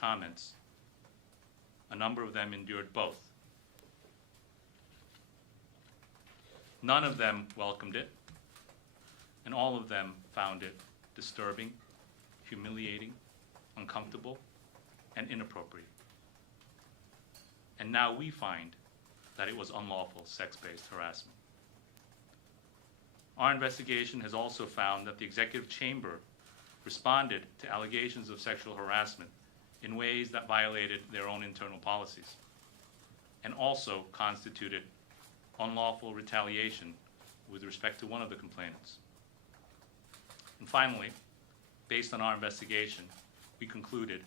comments, a number of them endured both. None of them welcomed it, and all of them found it disturbing, humiliating, uncomfortable, and inappropriate. And now we find that it was unlawful sex-based harassment. Our investigation has also found that the executive chamber responded to allegations of sexual harassment in ways that violated their own internal policies, and also constituted unlawful retaliation with respect to one of the complainants. And finally, based on our investigation, we concluded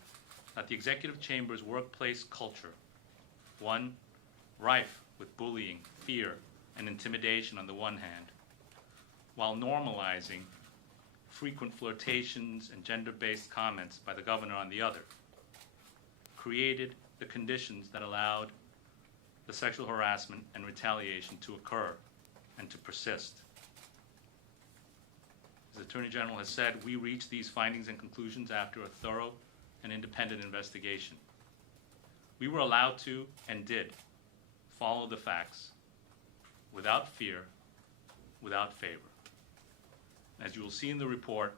that the executive chamber's workplace culture, one rife with bullying, fear, and intimidation on the one hand, while normalizing frequent flirtations and gender-based comments by the governor on the other, created the conditions that allowed the sexual harassment and retaliation to occur and to persist. As the Attorney General has said, we reached these findings and conclusions after a thorough and independent investigation. We were allowed to, and did, follow the facts without fear, without favor. As you will see in the report,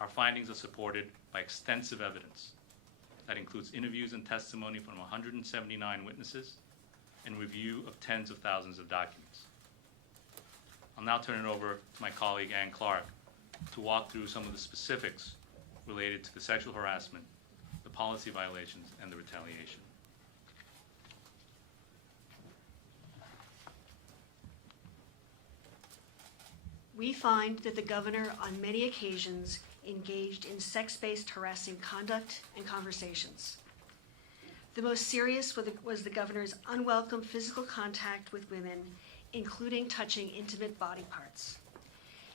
our findings are supported by extensive evidence that includes interviews and testimony from 179 witnesses and review of tens of thousands of documents. I'll now turn it over to my colleague Ann Clark to walk through some of the specifics related to the sexual harassment, the policy violations, and the retaliation. We find that the governor on many occasions engaged in sex-based harassing conduct and conversations. The most serious was the governor's unwelcome physical contact with women, including touching intimate body parts.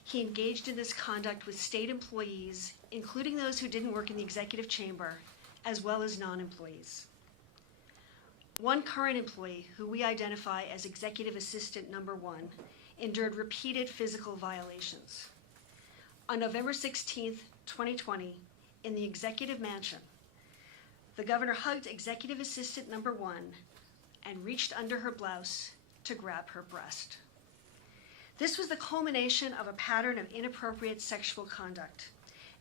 He engaged in this conduct with state employees, including those who didn't work in the executive chamber, as well as non-employees. One current employee, who we identify as Executive Assistant Number 1, endured repeated physical violations. On November 16, 2020, in the Executive Mansion, the governor hugged Executive Assistant Number 1 and reached under her blouse to grab her breast. This was the culmination of a pattern of inappropriate sexual conduct,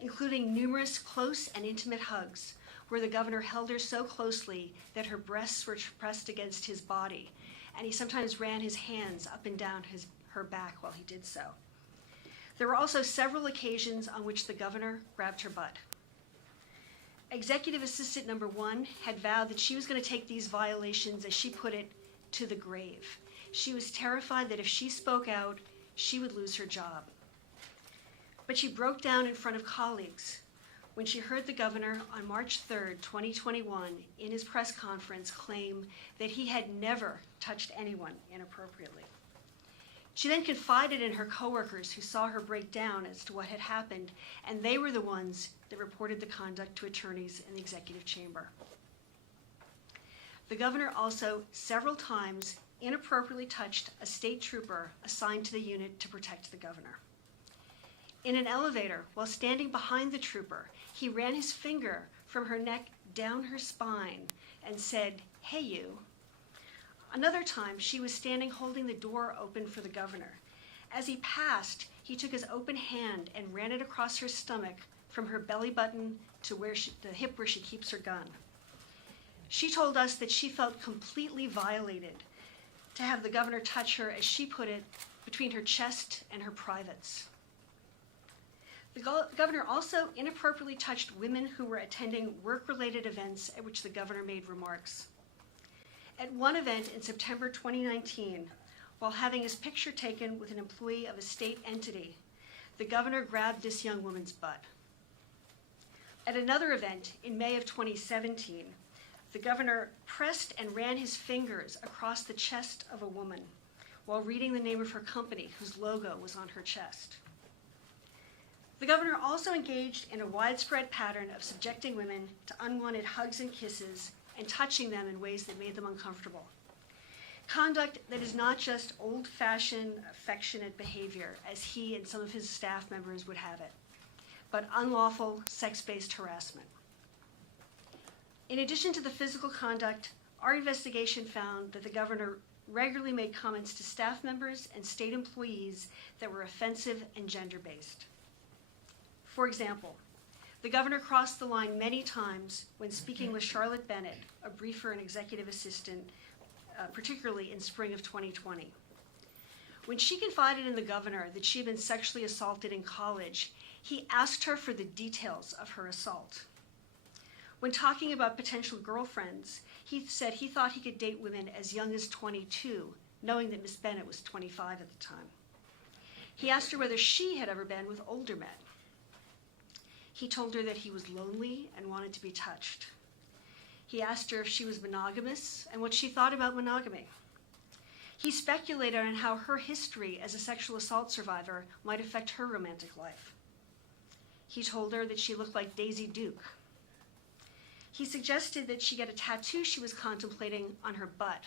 including numerous close and intimate hugs, where the governor held her so closely that her breasts were pressed against his body, and he sometimes ran his hands up and down her back while he did so. There were also several occasions on which the governor grabbed her butt. Executive Assistant Number 1 had vowed that she was going to take these violations, as she put it, to the grave. She was terrified that if she spoke out, she would lose her job. But she broke down in front of colleagues when she heard the governor on March 3, 2021, in his press conference claim that he had never touched anyone inappropriately. She then confided in her coworkers, who saw her break down, as to what had happened, and they were the ones that reported the conduct to attorneys in the executive chamber. The governor also several times inappropriately touched a state trooper assigned to the unit to protect the governor. In an elevator, while standing behind the trooper, he ran his finger from her neck down her spine and said, "Hey, you." Another time, she was standing holding the door open for the governor. As he passed, he took his open hand and ran it across her stomach from her belly button to the hip where she keeps her gun. She told us that she felt completely violated to have the governor touch her, as she put it, between her chest and her privates. The governor also inappropriately touched women who were attending work-related events at which the governor made remarks. At one event in September 2019, while having his picture taken with an employee of a state entity, the governor grabbed this young woman's butt. At another event in May of 2017, the governor pressed and ran his fingers across the chest of a woman while reading the name of her company, whose logo was on her chest. The governor also engaged in a widespread pattern of subjecting women to unwanted hugs and kisses and touching them in ways that made them uncomfortable. Conduct that is not just old-fashioned, affectionate behavior, as he and some of his staff members would have it, but unlawful sex-based harassment. In addition to the physical conduct, our investigation found that the governor regularly made comments to staff members and state employees that were offensive and gender-based. For example, the governor crossed the line many times when speaking with Charlotte Bennett, a briefer and executive assistant, particularly in spring of 2020. When she confided in the governor that she had been sexually assaulted in college, he asked her for the details of her assault. When talking about potential girlfriends, he said he thought he could date women as young as 22, knowing that Miss Bennett was 25 at the time. He asked her whether she had ever been with older men. He told her that he was lonely and wanted to be touched. He asked her if she was monogamous and what she thought about monogamy. He speculated on how her history as a sexual assault survivor might affect her romantic life. He told her that she looked like Daisy Duke. He suggested that she get a tattoo she was contemplating on her butt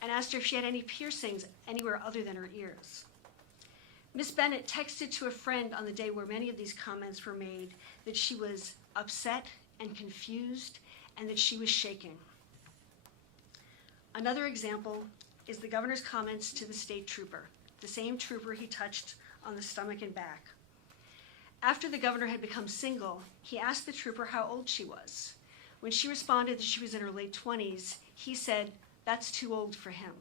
and asked her if she had any piercings anywhere other than her ears. Miss Bennett texted to a friend on the day where many of these comments were made that she was upset and confused and that she was shaking. Another example is the governor's comments to the state trooper, the same trooper he touched on the stomach and back. After the governor had become single, he asked the trooper how old she was. When she responded that she was in her late 20s, he said, "That's too old for him."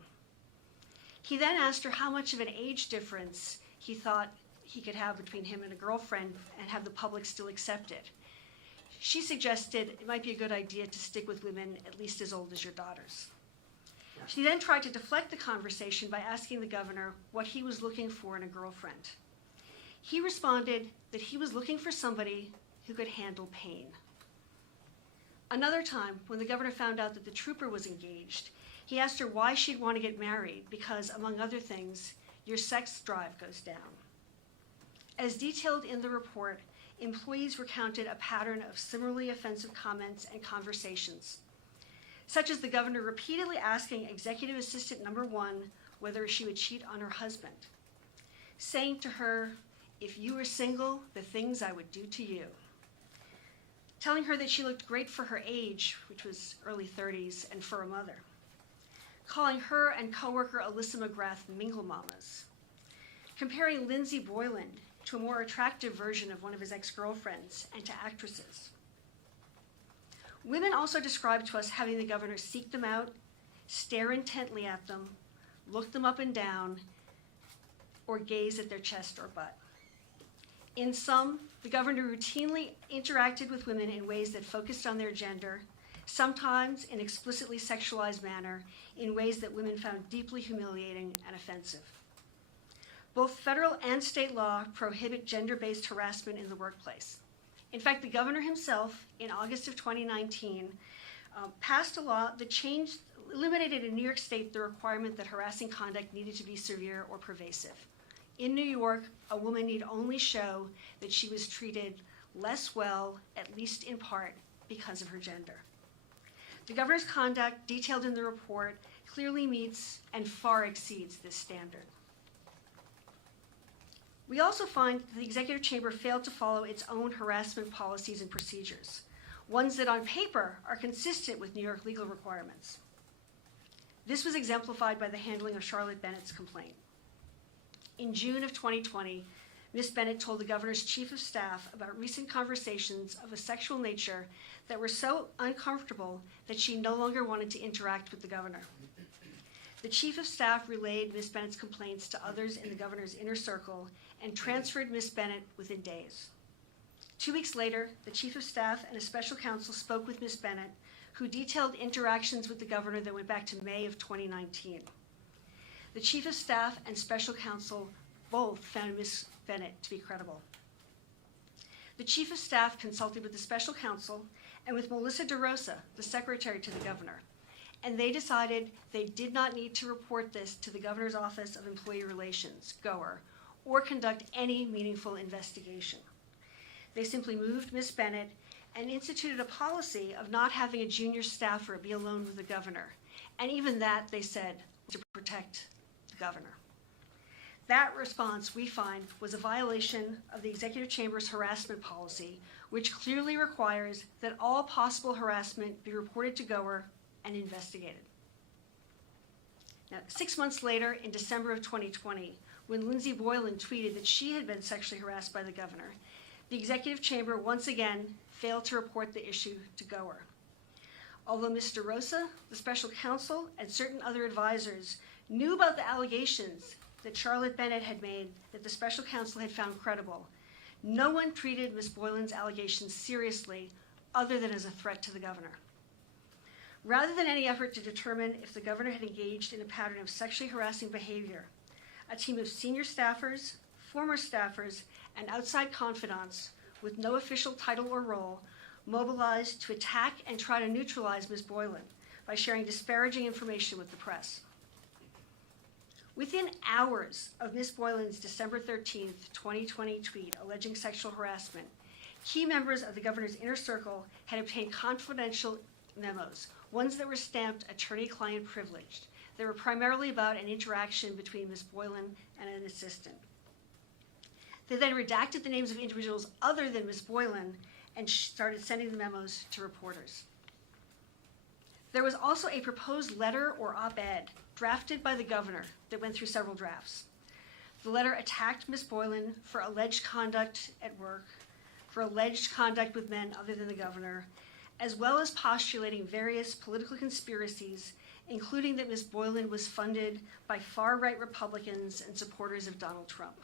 He then asked her how much of an age difference he thought he could have between him and a girlfriend and have the public still accept it. She suggested it might be a good idea to stick with women at least as old as your daughters. She then tried to deflect the conversation by asking the governor what he was looking for in a girlfriend. He responded that he was looking for somebody who could handle pain. Another time, when the governor found out that the trooper was engaged, he asked her why she'd want to get married because, among other things, your sex drive goes down. As detailed in the report, employees recounted a pattern of similarly offensive comments and conversations, such as the governor repeatedly asking Executive Assistant Number 1 whether she would cheat on her husband, saying to her, "If you were single, the things I would do to you," telling her that she looked great for her age, which was early 30s, and for a mother, calling her and coworker Alyssa McGrath mingle mamas, comparing Lindsay Boylan to a more attractive version of one of his ex-girlfriends and to actresses. Women also described to us having the governor seek them out, stare intently at them, look them up and down, or gaze at their chest or butt. In sum, the governor routinely interacted with women in ways that focused on their gender, sometimes in explicitly sexualized manner, in ways that women found deeply humiliating and offensive. Both federal and state law prohibit gender-based harassment in the workplace. In fact, the governor himself, in August of 2019, passed a law that eliminated in New York State the requirement that harassing conduct needed to be severe or pervasive. In New York, a woman need only show that she was treated less well, at least in part, because of her gender. The governor's conduct, detailed in the report, clearly meets and far exceeds this standard. We also find that the executive chamber failed to follow its own harassment policies and procedures, ones that on paper are consistent with New York legal requirements. This was exemplified by the handling of Charlotte Bennett's complaint. In June of 2020, Ms. Bennett told the governor's chief of staff about recent conversations of a sexual nature that were so uncomfortable that she no longer wanted to interact with the governor. The chief of staff relayed Ms. Bennett's complaints to others in the governor's inner circle and transferred Ms. Bennett within days. 2 weeks later, the chief of staff and a special counsel spoke with Ms. Bennett, who detailed interactions with the governor that went back to May of 2019. The chief of staff and special counsel both found Ms. Bennett to be credible. The chief of staff consulted with the special counsel and with Melissa DeRosa, the secretary to the governor, and they decided they did not need to report this to the governor's Office of Employee Relations, GOER, or conduct any meaningful investigation. They simply moved Ms. Bennett and instituted a policy of not having a junior staffer be alone with the governor, and even that, they said, to protect the governor. That response, we find, was a violation of the Executive Chamber's harassment policy, which clearly requires that all possible harassment be reported to GOER and investigated. Now, 6 months later, in December of 2020, when Lindsay Boylan tweeted that she had been sexually harassed by the governor, the Executive Chamber once again failed to report the issue to GOER. Although Mr. Rosa, the special counsel, and certain other advisors knew about the allegations that Charlotte Bennett had made that the special counsel had found credible, no one treated Ms. Boylan's allegations seriously other than as a threat to the governor. Rather than any effort to determine if the governor had engaged in a pattern of sexually harassing behavior, a team of senior staffers, former staffers, and outside confidants with no official title or role mobilized to attack and try to neutralize Ms. Boylan by sharing disparaging information with the press. Within hours of Ms. Boylan's December 13, 2020 tweet alleging sexual harassment, key members of the governor's inner circle had obtained confidential memos, ones that were stamped attorney-client privileged. They were primarily about an interaction between Ms. Boylan and an assistant. They then redacted the names of individuals other than Ms. Boylan and started sending the memos to reporters. There was also a proposed letter or op-ed drafted by the governor that went through several drafts. The letter attacked Ms. Boylan for alleged conduct at work, for alleged conduct with men other than the governor, as well as postulating various political conspiracies, including that Ms. Boylan was funded by far-right Republicans and supporters of Donald Trump.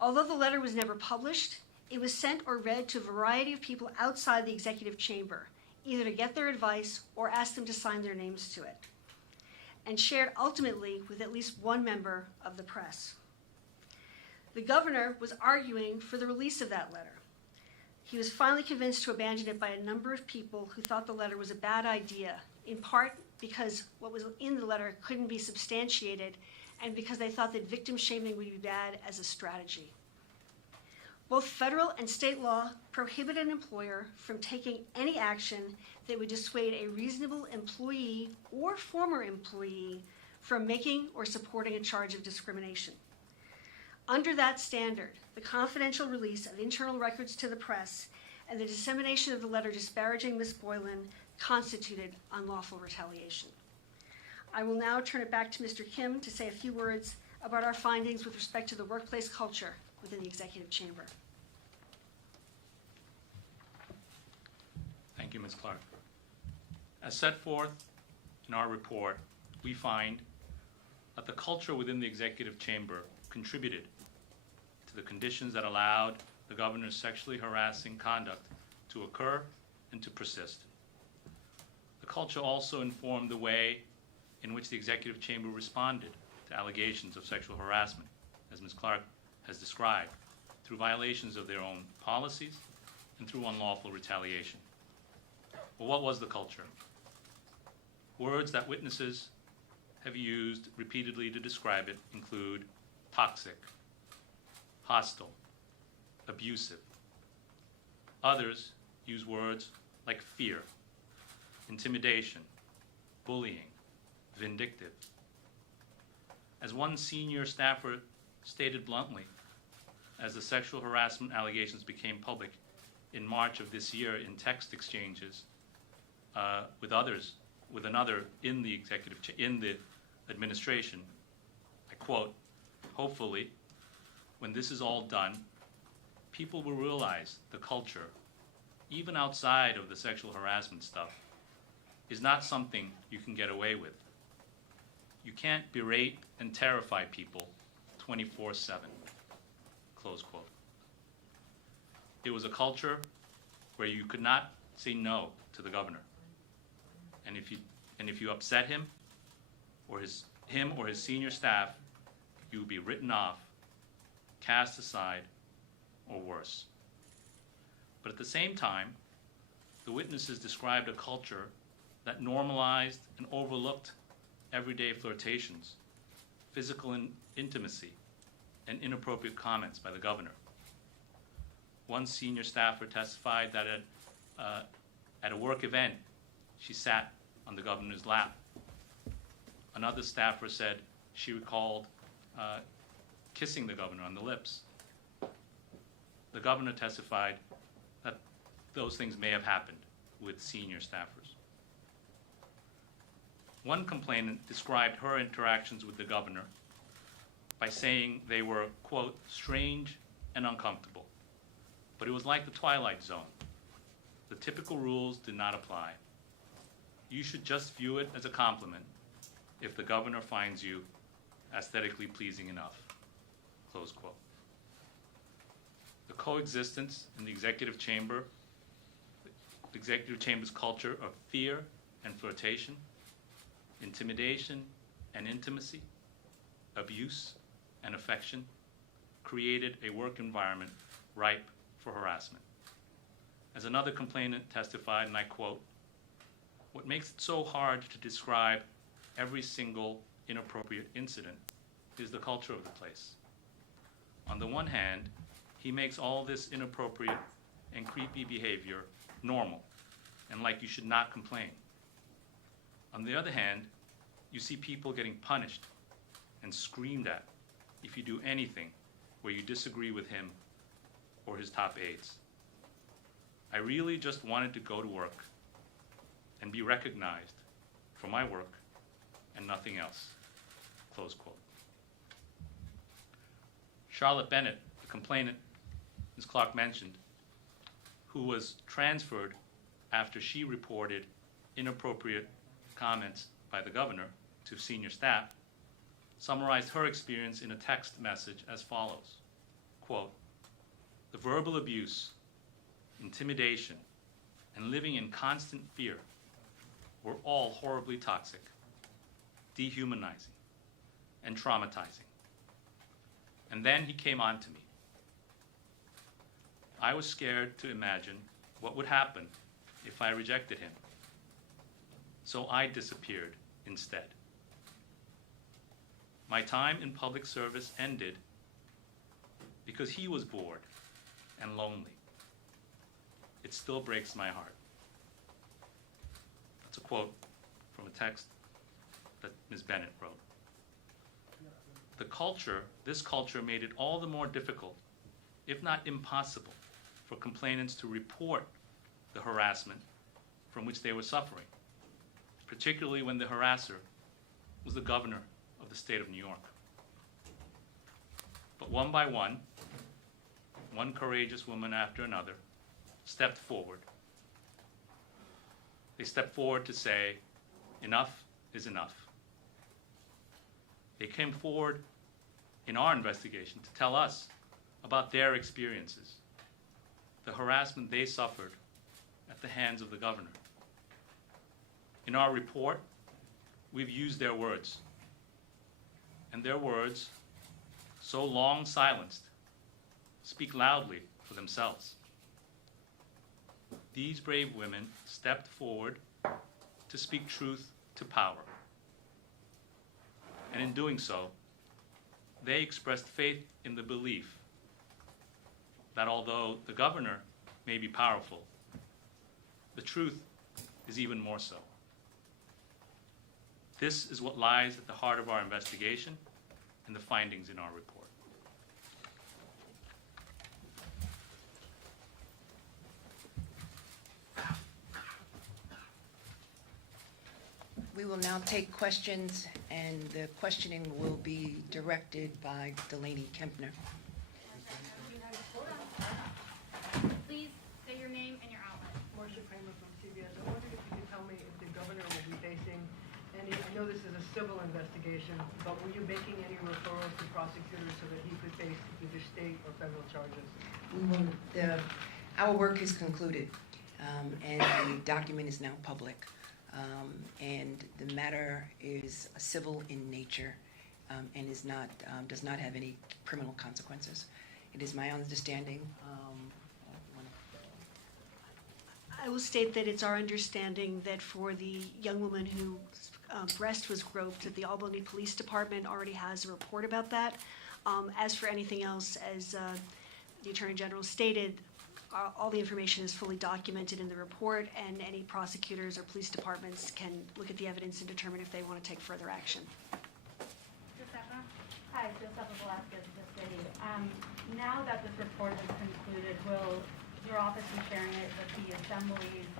Although the letter was never published, it was sent or read to a variety of people outside the executive chamber, either to get their advice or ask them to sign their names to it, and shared ultimately with at least one member of the press. The governor was arguing for the release of that letter. He was finally convinced to abandon it by a number of people who thought the letter was a bad idea, in part because what was in the letter couldn't be substantiated and because they thought that victim shaming would be bad as a strategy. Both federal and state law prohibit an employer from taking any action that would dissuade a reasonable employee or former employee from making or supporting a charge of discrimination. Under that standard, the confidential release of internal records to the press and the dissemination of the letter disparaging Ms. Boylan constituted unlawful retaliation. I will now turn it back to Mr. Kim to say a few words about our findings with respect to the workplace culture within the executive chamber. Thank you, Ms. Clark. As set forth in our report, we find that the culture within the executive chamber contributed to the conditions that allowed the governor's sexually harassing conduct to occur and to persist. The culture also informed the way in which the executive chamber responded to allegations of sexual harassment, as Ms. Clark has described, through violations of their own policies and through unlawful retaliation. Well, what was the culture? Words that witnesses have used repeatedly to describe it include toxic, hostile, abusive. Others use words like fear, intimidation, bullying, vindictive. As one senior staffer stated bluntly, as the sexual harassment allegations became public in March of this year in text exchanges with another in the administration, I quote, "Hopefully, when this is all done, people will realize the culture, even outside of the sexual harassment stuff, is not something you can get away with. You can't berate and terrify people 24/7, close quote. It was a culture where you could not say no to the governor. And if you upset him or his senior staff, you would be written off, cast aside, or worse. But at the same time, the witnesses described a culture that normalized and overlooked everyday flirtations, physical intimacy, and inappropriate comments by the governor. One senior staffer testified that at a work event, she sat on the governor's lap. Another staffer said she recalled kissing the governor on the lips. The governor testified that those things may have happened with senior staffers. One complainant described her interactions with the governor by saying they were, quote, strange and uncomfortable. But it was like the Twilight Zone. The typical rules did not apply. You should just view it as a compliment if the governor finds you aesthetically pleasing enough, close quote. The coexistence in the executive chamber's culture of fear and flirtation, intimidation and intimacy, abuse and affection created a work environment ripe for harassment. As another complainant testified, and I quote, "What makes it so hard to describe every single inappropriate incident is the culture of the place. On the one hand, he makes all this inappropriate and creepy behavior normal and like you should not complain. On the other hand, you see people getting punished and screamed at if you do anything where you disagree with him or his top aides. I really just wanted to go to work and be recognized for my work and nothing else," close quote. Charlotte Bennett, the complainant Ms. Clark mentioned, who was transferred after she reported inappropriate comments by the governor to senior staff, summarized her experience in a text message as follows, quote, "The verbal abuse, intimidation, and living in constant fear were all horribly toxic, dehumanizing, and traumatizing. And then he came on to me. I was scared to imagine what would happen if I rejected him. So I disappeared instead. My time in public service ended because he was bored and lonely. It still breaks my heart." That's a quote from a text that Ms. Bennett wrote. This culture made it all the more difficult, if not impossible, for complainants to report the harassment from which they were suffering, particularly when the harasser was the governor of the state of New York. But one by one courageous woman after another stepped forward. They stepped forward to say, enough is enough. They came forward in our investigation to tell us about their experiences, the harassment they suffered at the hands of the governor. In our report, we've used their words, and their words, so long silenced, speak loudly for themselves. These brave women stepped forward to speak truth to power. And in doing so, they expressed faith in the belief that although the governor may be powerful, the truth is even more so. This is what lies at the heart of our investigation and the findings in our report. We will now take questions, and the questioning will be directed by Delaney Kempner. Please say your name and your outlet. Marcia Kramer from CBS. I wondered if you could tell me if the governor will be facing any, I know this is a civil investigation, but were you making any referrals to prosecutors so that he could face either state or federal charges? Our work is concluded, and the document is now public. And the matter is civil in nature and does not have any criminal consequences. It is my understanding. I will state that it's our understanding that for the young woman whose breast was groped, that the Albany Police Department already has a report about that. As for anything else, as the Attorney General stated, all the information is fully documented in the report, and any prosecutors or police departments can look at the evidence and determine if they want to take further action. Josefa? Hi, Josefa Velasquez, curiosity. Now that this report is concluded, will your office be sharing it with the Assembly's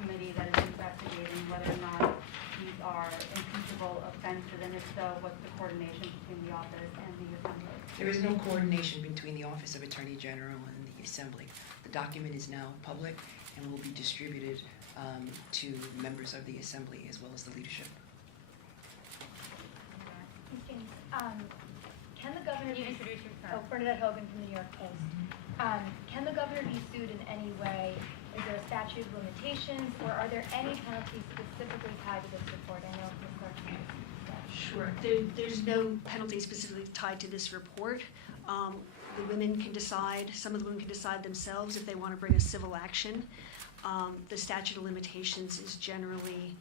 committee that is investigating whether or not these are impeachable offenses, and if so, what's the coordination between the office and the Assembly? There is no coordination between the Office of Attorney General and the Assembly. The document is now public and will be distributed to members of the Assembly as well as the leadership. Ms. James, can the governor Can you be... introduce Oh, yourself? Bernadette Hogan from the New York Post. Can the governor be sued in any way? Is there a statute of limitations, or are there any penalties specifically tied to this report? I know Ms. Clark can speak to that. Sure. There's no penalty specifically tied to this report. The women can decide, some of the women can decide themselves if they want to bring a civil action. The statute of limitations is generally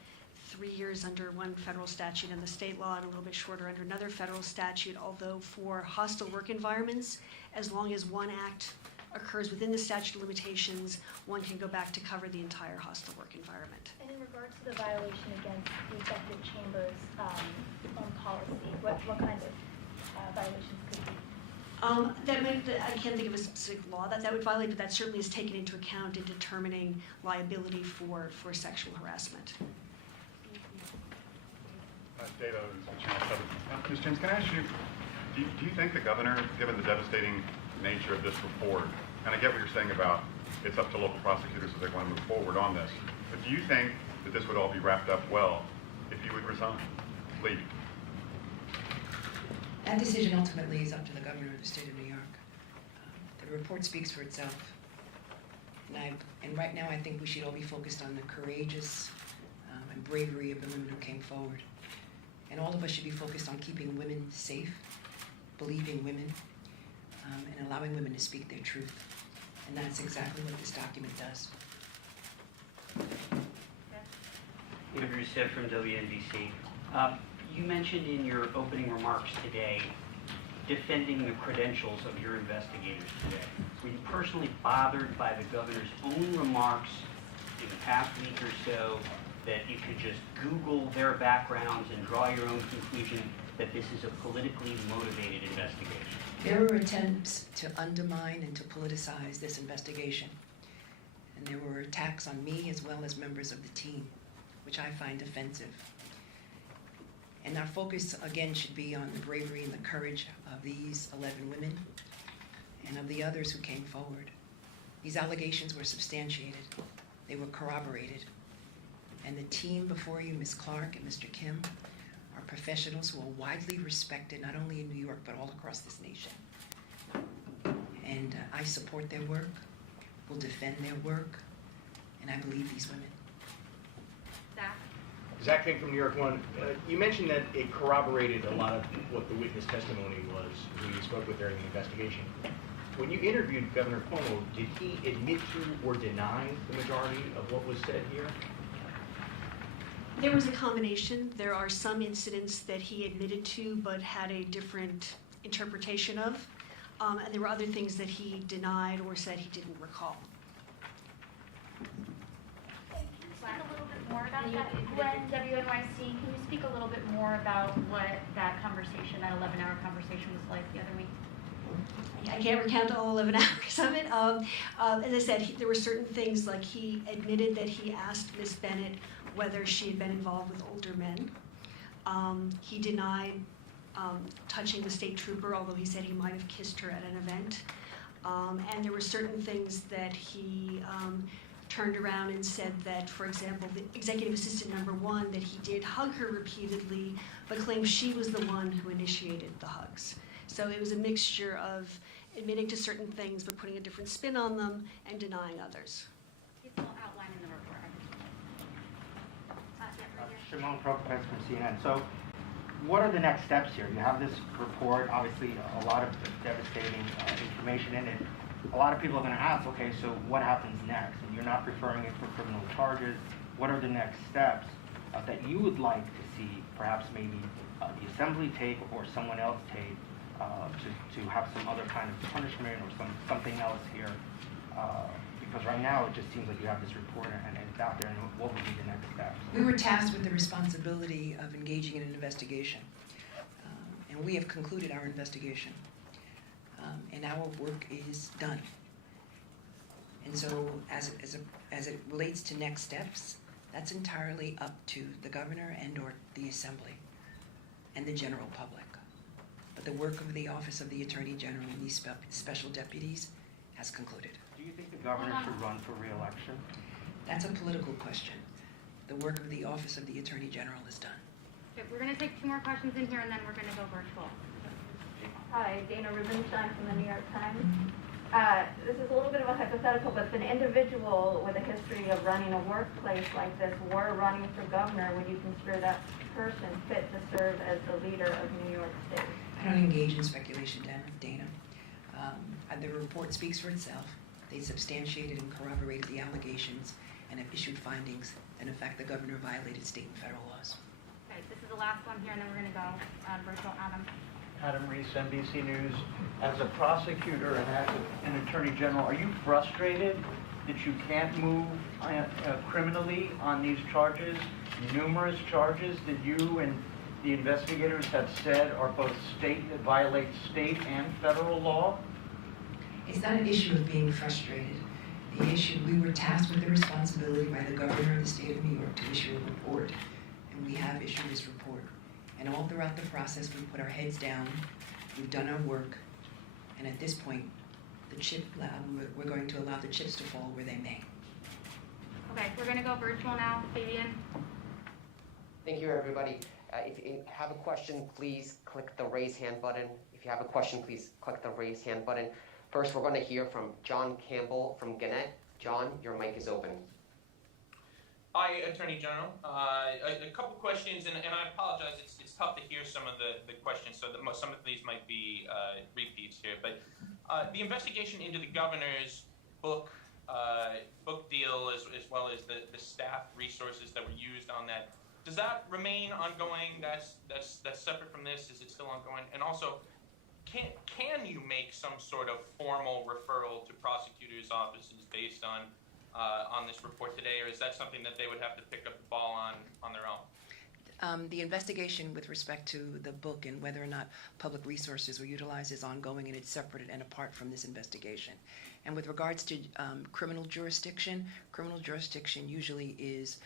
3 years under one federal statute and the state law, and a little bit shorter under another federal statute, although for hostile work environments, as long as one act occurs within the statute of limitations, one can go back to cover the entire hostile work environment. And in regards to the violation against the executive chamber's own policy, what kinds of violations could be? I can't think of a specific law that would violate, but that certainly is taken into account in determining liability for sexual harassment. Data is with Channel 7. Ms. James, can I ask you, do you think the governor, given the devastating nature of this report, and I get what you're saying about it's up to local prosecutors if they want to move forward on this, but do you think that this would all be wrapped up well if you would resign, leave? That decision ultimately is up to the governor of the state of New York. The report speaks for itself. And right now I think we should all be focused on the courageous and bravery of the women who came forward. And all of us should be focused on keeping women safe, believing women, and allowing women to speak their truth. And that's exactly what this document does. Andrew Rusev from WNBC. You mentioned in your opening remarks today defending the credentials of your investigators today. Were you personally bothered by the governor's own remarks in the past week or so that you could just Google their backgrounds and draw your own conclusion that this is a politically motivated investigation? There were attempts to undermine and to politicize this investigation. And there were attacks on me as well as members of the team, which I find offensive. And our focus, again, should be on the bravery and the courage of these 11 women and of the others who came forward. These allegations were substantiated. They were corroborated. And the team before you, Ms. Clark and Mr. Kim, are professionals who are widely respected, not only in New York, but all across this nation. And I support their work, will defend their work, and I believe these women. Zach? Zach King from New York One. You mentioned that it corroborated a lot of what the witness testimony was, who you spoke with during the investigation. When you interviewed Governor Cuomo, did he admit to or deny the majority of what was said here? There was a combination. There are some incidents that he admitted to but had a different interpretation of, and there were other things that he denied or said he didn't recall. Can you speak a little bit more about that? When WNYC, can you speak a little bit more about what that conversation, that 11-hour conversation was like the other week? I can't recount all 11 hours of it. As I said, there were certain things, like he admitted that he asked Ms. Bennett whether she had been involved with older men. He denied touching the state trooper, although he said he might have kissed her at an event. And there were certain things that he turned around and said that, for example, the executive assistant number 1, that he did hug her repeatedly, but claimed she was the one who initiated the hugs. So it was a mixture of admitting to certain things but putting a different spin on them and denying others. It's all outlined in the report. Shimon Prokopetz from CNN. So what are the next steps here? You have this report, obviously a lot of devastating information in it. A lot of people are going to ask, okay, so what happens next? And you're not referring it for criminal charges. What are the next steps that you would like to see perhaps maybe the assembly take or someone else take to have some other kind of punishment or something else here? Because right now it just seems like you have this report and it's out there, and what would be the next steps? We were tasked with the responsibility of engaging in an investigation, and we have concluded our investigation. and our work is done. And so as it relates to next steps, that's entirely up to the governor and or the assembly and the general public. But the work of the Office of the Attorney General and these special deputies has concluded. Do you think the governor should run for re-election? That's a political question. The work of the Office of the Attorney General is done. Okay, we're going to take 2 more questions in here, and then we're going to go virtual. Hi, Dana Rubenstein from the New York Times. This is a little bit of a hypothetical, but if an individual with a history of running a workplace like this were running for governor, would you consider that person fit to serve as the leader of New York State? I don't engage in speculation, Dana. The report speaks for itself. They substantiated and corroborated the allegations and have issued findings that, in fact, the governor violated state and federal laws. Okay, this is the last one here, and then we're going to go virtual. Adam. Adam Reese, NBC News. As a prosecutor and as an attorney general, are you frustrated that you can't move criminally on these charges, numerous charges that you and the investigators have said are both that violate state and federal law? It's not an issue of being frustrated. The issue, we were tasked with the responsibility by the governor of the state of New York to issue a report, and we have issued this report. And all throughout the process, we put our heads down, we've done our work, and at this point, we're going to allow the chips to fall where they may. Okay, we're going to go virtual now. Fabian. Thank you, everybody. If you have a question, please click the raise hand button. If you have a question, please click the raise hand button. First, we're going to hear from John Campbell from Gannett. John, your mic is open. Hi, Attorney General. A couple questions, and I apologize. It's tough to hear some of the questions, so some of these might be repeats here. But the investigation into the governor's book deal, as well as the staff resources that were used on that, does that remain ongoing? That's separate from this. Is it still ongoing? And also, can you make some sort of formal referral to prosecutors' offices based on this report today, or is that something that they would have to pick up the ball on their own? The investigation with respect to the book and whether or not public resources were utilized is ongoing, and it's separate and apart from this investigation. And with regards to criminal jurisdiction usually is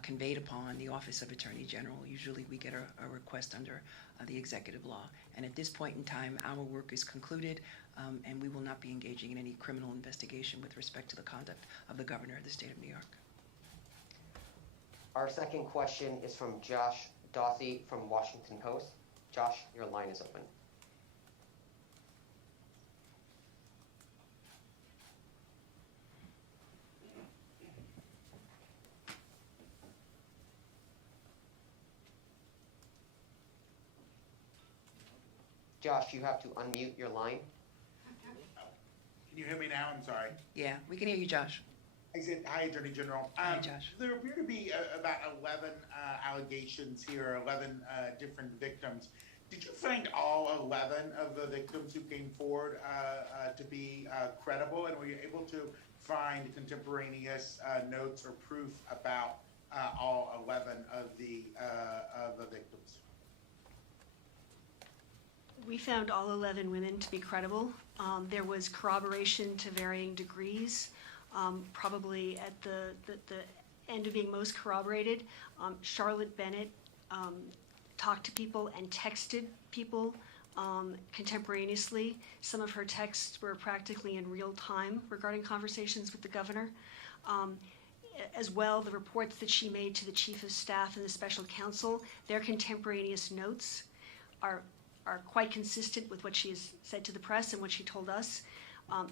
conveyed upon the Office of Attorney General. Usually we get a request under the executive law. And at this point in time, our work is concluded, and we will not be engaging in any criminal investigation with respect to the conduct of the governor of the state of New York. Our second question is from Josh Dothy from Washington Post. Josh, your line is open. Josh, you have to unmute your line. Can you hear me now? I'm sorry. Yeah, we can hear you, Josh. I said, hi, Attorney General. Hi, Josh. There appear to be about 11 allegations here, 11 different victims. Did you find all 11 of the victims who came forward to be credible, and were you able to find contemporaneous notes or proof about all 11 of the victims? We found all 11 women to be credible. There was corroboration to varying degrees. Probably at the end of being most corroborated, Charlotte Bennett talked to people and texted people contemporaneously. Some of her texts were practically in real time regarding conversations with the governor. As well, the reports that she made to the chief of staff and the special counsel, their contemporaneous notes are quite consistent with what she has said to the press and what she told us.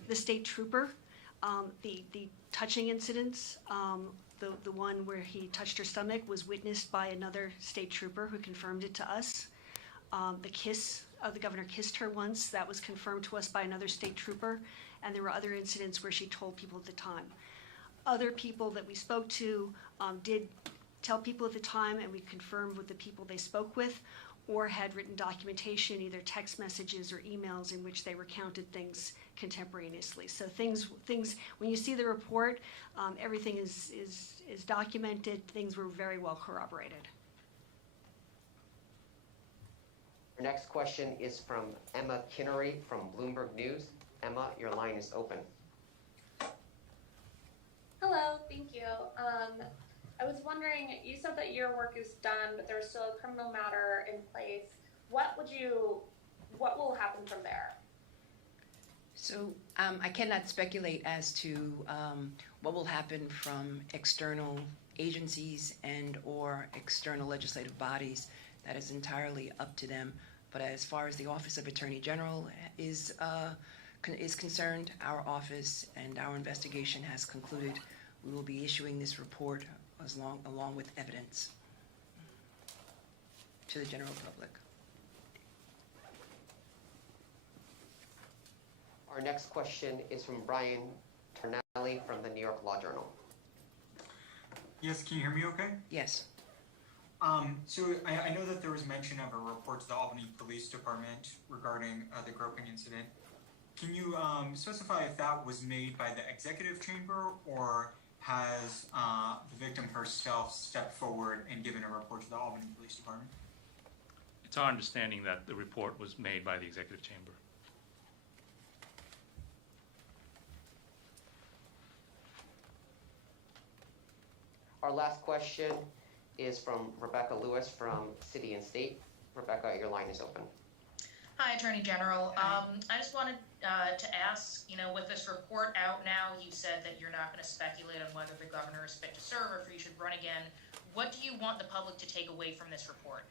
The state trooper, the touching incidents, the one where he touched her stomach was witnessed by another state trooper who confirmed it to us. The kiss, the governor kissed her once, that was confirmed to us by another state trooper, and there were other incidents where she told people at the time. Other people that we spoke to did tell people at the time, and we confirmed with the people they spoke with, or had written documentation, either text messages or emails, in which they recounted things contemporaneously. So things when you see the report, everything is documented. Things were very well corroborated. Our next question is from Emma Kinnery from Bloomberg News. Emma, your line is open. Hello, thank you. I was wondering, you said that your work is done, but there's still a criminal matter in place. What will happen from there? So I cannot speculate as to what will happen from external agencies and or external legislative bodies. That is entirely up to them. But as far as the Office of Attorney General is concerned, our office and our investigation has concluded. We will be issuing this report along with evidence to the general public. Our next question is from Brian Tornelli from the New York Law Journal. Yes, can you hear me okay? Yes. So I know that there was mention of a report to the Albany Police Department regarding the groping incident. Can you specify if that was made by the executive chamber, or has the victim herself stepped forward and given a report to the Albany Police Department? It's our understanding that the report was made by the executive chamber. Our last question is from Rebecca Lewis from City and State. Rebecca, your line is open. Hi, Attorney General. I just wanted to ask, with this report out now, you said that you're not going to speculate on whether the governor is fit to serve or if he should run again. What do you want the public to take away from this report?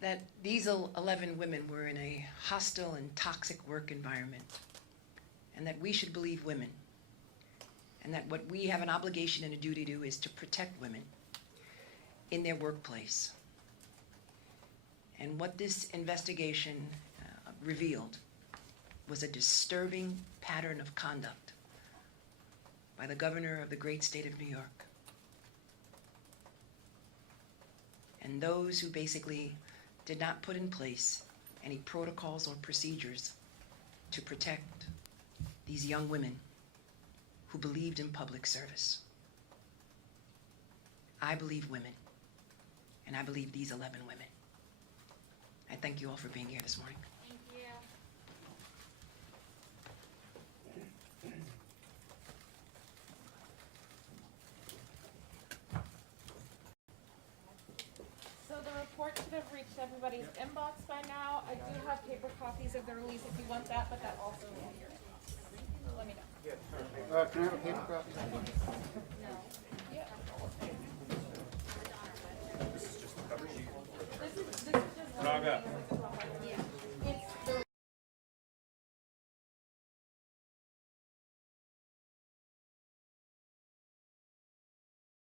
That these 11 women were in a hostile and toxic work environment, and that we should believe women, and that what we have an obligation and a duty to do is to protect women in their workplace. And what this investigation revealed was a disturbing pattern of conduct by the governor of the great state of New York. And those who basically did not put in place any protocols or procedures to protect these young women who believed in public service. I believe women, and I believe these 11 women. I thank you all for being here this morning. Thank you. So the report should have reached everybody's inbox by now. I do have paper copies of the release if you want that, but that also will be here. Let me know. Can I have a paper copy? No.